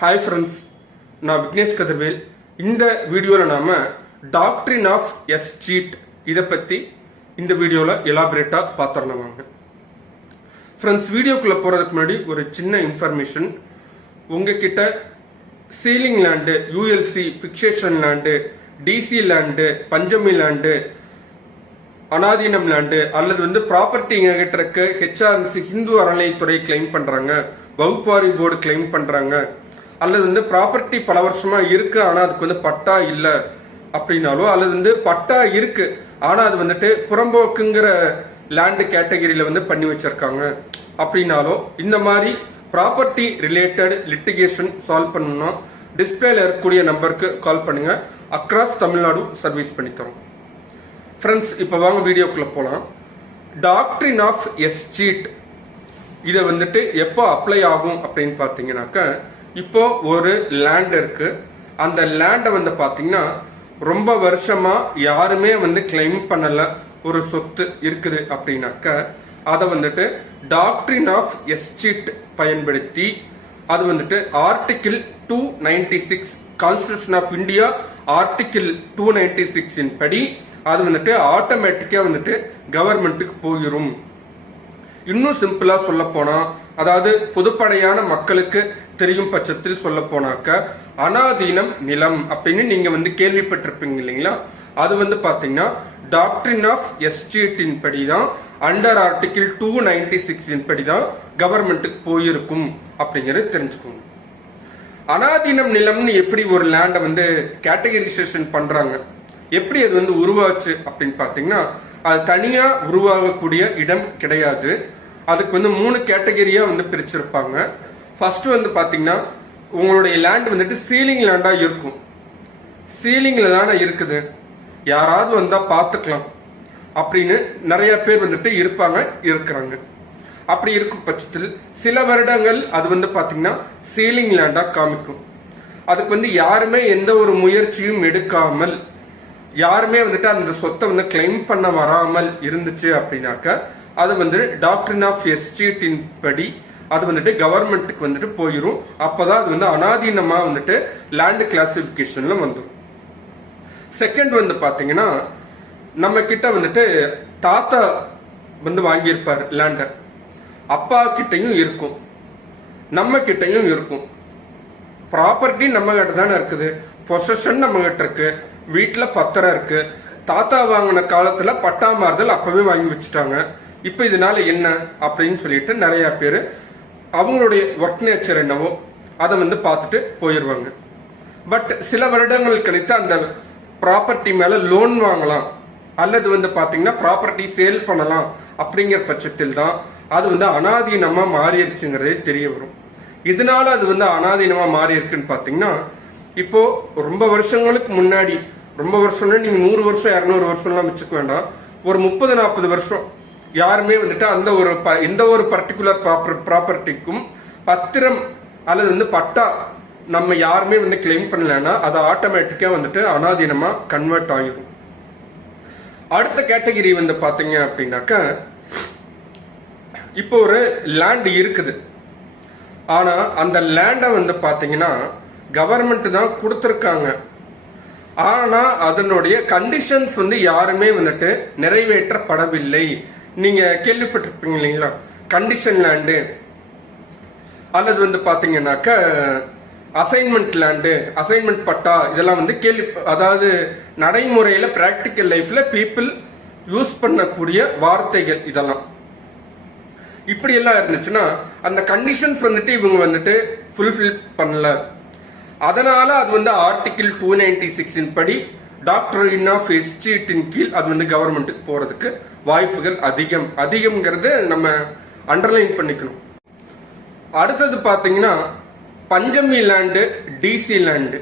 Hi friends, நான் விக்னேஷ் கதிர்வேல். இந்த வீடியோவில் நாம் டாக்ட்ரின் ஆஃப் எஸ்சீட் இதை பற்றி இந்த வீடியோவில் எலாபரேட்டாக பார்த்துடலாம் வாங்க. ஃப்ரெண்ட்ஸ், வீடியோக்குள்ளே போகிறதுக்கு முன்னாடி ஒரு சின்ன இன்ஃபர்மேஷன். உங்ககிட்ட ceiling land, ULC fixation land, DC land, Panchami land, அனாதீனம் லேண்டு அல்லது ப்ராப்பர்ட்டி எங்ககிட்ட இருக்க ஹெச்ஆர்என்சி ஹிந்து அறநிலையத்துறை கிளைம் பண்றாங்க, வகுப்பாரி போர்டு கிளைம் பண்றாங்க, அல்லது ப்ராப்பர்ட்டி பல வருஷமா இருக்கு ஆனா அதுக்கு பட்டா இல்ல அப்படின்னாலோ, அல்லது பட்டா இருக்கு ஆனா அது புறம்போக்குங்கிற லேண்டு கேட்டகரியில பண்ணி வச்சிருக்காங்க அப்படின்னாலோ, இந்த மாதிரி ப்ராப்பர்ட்டி ரிலேட்டட் லிட்டிகேஷன் சால்வ் பண்ணணும்னா டிஸ்பிளேல இருக்கக்கூடிய நம்பருக்கு கால் பண்ணுங்க. அக்ராஸ் தமிழ்நாடு சர்வீஸ் பண்ணி தரோம். ஃப்ரெண்ட்ஸ், இப்போ வாங்க வீடியோக்குள்ள போலாம். டாக்ட்ரின் ஆஃப் எஸ்சீட் இதை எப்போ அப்ளை ஆகும் அப்படின்னு பார்த்தீங்கன்னாக்க, இப்போ ஒரு லேண்ட் இருக்கு, அந்த லேண்டை பார்த்தீங்கன்னா ரொம்ப வருஷமா யாருமே கிளைம் பண்ணல ஒரு சொத்து இருக்குது அப்படின்னாக்க, அதை டாக்ட்ரின் ஆஃப் எஸ்சீட் பயன்படுத்தி அது article 296 constitution of India article 296 இன் படி அது ஆட்டோமேட்டிக்கா கவர்மெண்ட்டுக்கு போயிடும். இன்னும் சிம்பிளா சொல்ல போனா, அதாவது பொதுப்படையான மக்களுக்கு தெரியும் பட்சத்தில் சொல்ல போனாக்க, அனாதீனம் நிலம் அப்படின்னு நீங்க கேள்விப்பட்டிருப்பீங்க இல்லைங்களா? அது பாத்தீங்கன்னா டாக்ட்ரின் ஆஃப் எஸ்சீட்டின் படிதான், அண்டர் ஆர்டிகிள் 296 இன் படிதான் கவர்மெண்ட்டுக்கு போயிருக்கும் அப்படிங்கறது தெரிஞ்சுக்கோங்க. அனாதீனம் நிலம்னு எப்படி ஒரு லேண்டை கேட்டகரைசேஷன் பண்றாங்க, எப்படி அது உருவாச்சு அப்படின்னு பாத்தீங்கன்னா, அது தனியா உருவாகக்கூடிய இடம் கிடையாது. அதுக்கு 3 கேட்டகரியா பிரிச்சிருப்பாங்க. ஃபர்ஸ்ட் பாத்தீங்கன்னா, உங்களுடைய லேண்ட் சீலிங் லேண்டா இருக்கும். சீலிங்ல தானே இருக்குது, யாராவது வந்தா பாத்துக்கலாம் அப்படின்னு நிறைய பேர் இருப்பாங்க, இருக்கிறாங்க. அப்படி இருக்கும் பட்சத்தில் சில வருடங்கள் அது பாத்தீங்கன்னா சீலிங் லேண்டா காமிக்கும். அதுக்கு யாருமே எந்த ஒரு முயற்சியும் எடுக்காமல், யாருமே அந்த சொத்தை கிளைம் பண்ண வராமல் இருந்துச்சு அப்படின்னாக்க, அது டாக்ட்ரின் ஆஃப் எஸ்சீட்டின் படி அது கவர்மெண்ட்டுக்கு போயிரும். அப்பதான் அது அனாதீனமா லேண்ட் கிளாசிபிகேஷன்ல வந்துடும். செகண்ட் பாத்தீங்கன்னா, நம்ம கிட்ட தாத்தா வாங்கியிருப்பாரு லேண்ட, அப்பா கிட்டையும் இருக்கும், நம்ம கிட்டையும் இருக்கும். ப்ராப்பர்ட்டி நம்ம கிட்ட தானே இருக்குது, பொசஷன் நம்ம கிட்ட இருக்கு, வீட்டுல பத்திரம் இருக்கு. தாத்தா வாங்கின காலத்துல பட்டா மாறுதல் அப்பவே வாங்கி வச்சுட்டாங்க. இப்ப இதனால என்ன அப்படின்னு சொல்லிட்டு நிறைய பேரு அவங்களுடைய ஒர்க் நேச்சர் என்னவோ அதை பார்த்துட்டு போயிடுவாங்க. பட் சில வருடங்கள் கழித்து அந்த ப்ராப்பர்ட்டி மேல லோன் வாங்கலாம், அல்லது பாத்தீங்கன்னா ப்ராப்பர்ட்டி சேல் பண்ணலாம் அப்படிங்கிற பட்சத்தில் தான் அது அனாதீனமா மாறிடுச்சுங்கிறதே தெரிய வரும். இதனால அது அனாதீனமா மாறி இருக்குன்னு பாத்தீங்கன்னா, இப்போ ரொம்ப வருஷங்களுக்கு முன்னாடி, ரொம்ப வருஷம்னா நீங்க 100 வருஷம் 200 வருஷம்லாம் வச்சுக்க வேண்டாம், ஒரு 30-40 வருஷம் யாருமே அந்த ஒரு எந்த ஒரு பர்டிகுலர் ப்ராப்பர்ட்டிக்கும் பத்திரம் அல்லது பட்டா நம்ம யாருமே கிளைம் பண்ணலன்னா அது ஆட்டோமேட்டிக்கா அனாதீனமா கன்வெர்ட் ஆகிடும். அடுத்த கேட்டகரி பாத்தீங்க அப்படின்னாக்க, இப்போ ஒரு லேண்ட் இருக்குது, ஆனா அந்த லேண்டை பாத்தீங்கன்னா கவர்மெண்ட் தான் கொடுத்திருக்காங்க, ஆனா அதனுடைய கண்டிஷன்ஸ் யாருமே நிறைவேற்றப்படவில்லை. நீங்க கேள்விப்பட்டிருப்பீங்க இல்லைங்களா, கண்டிஷன் லேண்டு அல்லது பாத்தீங்கன்னாக்க அசைன்மெண்ட் லேண்டு, அசைன்மெண்ட் பட்டா, இதெல்லாம் அதாவது நடைமுறையில பிராக்டிக்கல் லைஃப்ல பீப்புள் யூஸ் பண்ணக்கூடிய வார்த்தைகள். இதெல்லாம் இப்படி எல்லாம் இருந்துச்சுன்னா அந்த கண்டிஷன்ஸ் இவங்க ஃபுல்ஃபில் பண்ணல. அதனால அது ஆர்டிகிள் 296 இன் படி டாக்ட்ரின் ஆஃப் எஸ்சீட்டின் கீழ் அது கவர்மெண்ட்டுக்கு போறதுக்கு வாய்ப்புகள் அதிகம்ங்கிறது நம்ம அண்டர்லைன் பண்ணிக்கணும். அடுத்தது பாத்தீங்கன்னா பஞ்சமி லேண்டு, டிசி லேண்டு.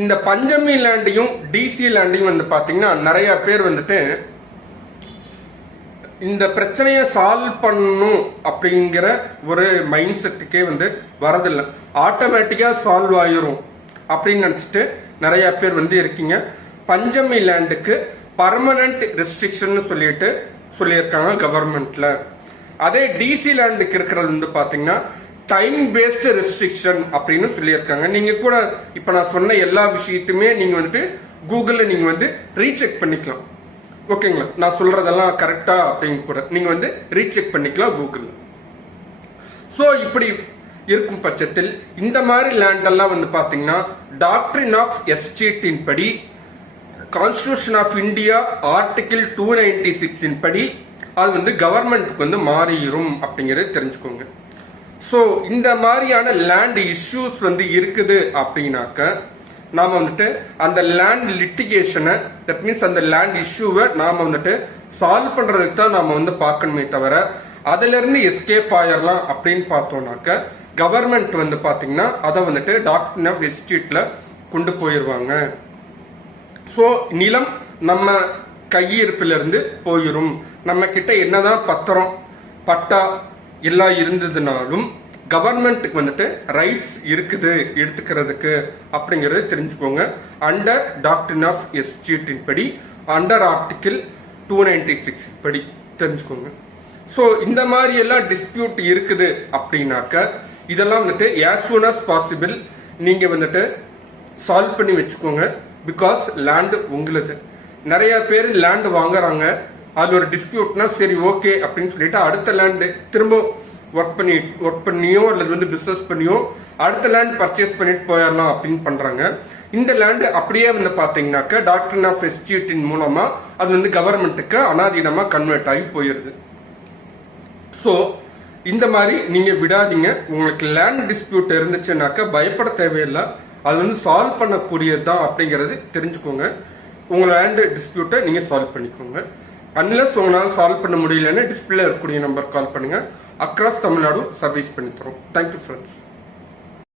இந்த பஞ்சமி லேண்டையும் டிசி லேண்டையும் பாத்தீங்கன்னா நிறைய பேர் இந்த பிரச்சனையை சால்வ் பண்ணணும் அப்படிங்கிற ஒரு மைண்ட் செட்டுக்கே வரதில்லை. ஆட்டோமேட்டிக்கா சால்வ் ஆயிரும் அப்படின்னு நினைச்சிட்டு நிறைய பேர் இருக்கீங்க. பஞ்சமி லேண்டுக்கு பர்மனன்ட் ரெஸ்ட்ரிக்ஷன் சொல்லியிருக்காங்க கவர்மெண்ட்ல. அதே டிசி லேண்டுக்கு இருக்கிறது பாத்தீங்கன்னா டைம் பேஸ்டு ரெஸ்ட்ரிக்ஷன் அப்படின்னு சொல்லியிருக்காங்க. நீங்க கூட இப்ப நான் சொன்ன எல்லா விஷயத்தையுமே நீங்க வந்துட்டு கூகுள்ல நீங்க வந்து ரீசெக் பண்ணிக்கலாம். ஓகேங்களா, நான் சொல்றதெல்லாம் கரெக்டா அப்படின்னு கூட நீங்க வந்து ரீசெக் பண்ணிக்கலாம் கூகுள். சோ இப்படி இருக்கும் பட்சத்தில் இந்த மாதிரி லேண்ட் எல்லாம் வந்து பாத்தீங்கன்னா டாக்ட்ரின் ஆஃப் எஸ்டேட்டின் படி, கான்ஸ்டிடியூஷன் ஆஃப் இந்தியா ஆர்டிகிள் 296 படி அது வந்து கவர்மெண்ட்டுக்கு வந்து மாறிடும் அப்படிங்கறது தெரிஞ்சுக்கோங்க. சோ இந்த மாதிரியான லேண்ட் இஷ்யூஸ் வந்து இருக்குது அப்படின்னாக்க நாம வந்துட்டு அந்த லேண்ட் லிட்டிகேஷனை, தட் மீன்ஸ் அந்த லேண்ட் இஷ்யூவை நாம வந்துட்டு சால்வ் பண்றதுக்கு தான் நாம வந்து பார்க்கணுமே தவிர அதுல இருந்து எஸ்கேப் ஆயிரலாம் அப்படின்னு பார்த்தோம்னாக்க கவர்மெண்ட் வந்து பாத்தீங்கன்னா அதை வந்துட்டு டாக்டரின் ஆஃப் எஸ்டேட்ல கொண்டு போயிருவாங்க. சோ நிலம் நம்ம கையிருப்பில இருந்து போயிரும். நம்ம கிட்ட என்னதான் பத்திரம் பட்டா எல்லாம் இருந்ததுனாலும் கவர்மெண்ட்டுக்கு வந்துட்டு ரைட்ஸ் இருக்குது எடுத்துக்கிறதுக்கு அப்படிங்கறது தெரிஞ்சுக்கோங்க. அண்டர் டாக்டரின் ஆஃப் எஸ்டேட்டின் படி, அண்டர் ஆர்டிகிள் 296 படி தெரிஞ்சுக்கோங்க. சோ இந்த மாதிரி எல்லாம் டிஸ்பியூட் இருக்குது அப்படின்னாக்க இதெல்லாம் வந்துட்டு as soon as possible நீங்க வந்துட்டு சால்வ் பண்ணி வச்சுக்கோங்க. பிகாஸ் லேண்ட் உங்களுது. நிறைய பேர் லேண்ட் வாங்குறாங்க, அது ஒரு டிஸ்பியூட்னா சரி ஓகே அப்படின்னு சொல்லிட்டு அடுத்த லேண்ட் திரும்ப ஒர்க் பண்ணியோ அல்லது வந்து பிசினஸ் பண்ணியோ அடுத்த லேண்ட் பர்ச்சேஸ் பண்ணிட்டு போயிடலாம் அப்படின்னு பண்றாங்க. இந்த லேண்ட் அப்படியே வந்து பாத்தீங்கன்னாக்க டாக்டரின் ஆஃப் எஸ்டேட்டின் மூலமா அது வந்து கவர்மெண்ட்டுக்கு அனாதீனமா கன்வெர்ட் ஆகி போயிருது. சோ இந்த மாதிரி நீங்க விடாதீங்க. உங்களுக்கு லேண்ட் டிஸ்பியூட் இருந்துச்சுன்னாக்க பயப்பட தேவையில்லை, அது வந்து சால்வ் பண்ணக்கூடியதுதான் அப்படிங்கறது தெரிஞ்சுக்கோங்க. உங்க லேண்ட் டிஸ்பியூட்டை நீங்க சால்வ் பண்ணிக்கோங்க. அன்லஸ் உங்களால சால்வ் பண்ண முடியலன்னு டிஸ்பிளே இருக்கக்கூடிய நம்பர் கால் பண்ணுங்க. அக்ராஸ் தமிழ்நாடு சர்வீஸ் பண்ணி தரோம். Thank you friends.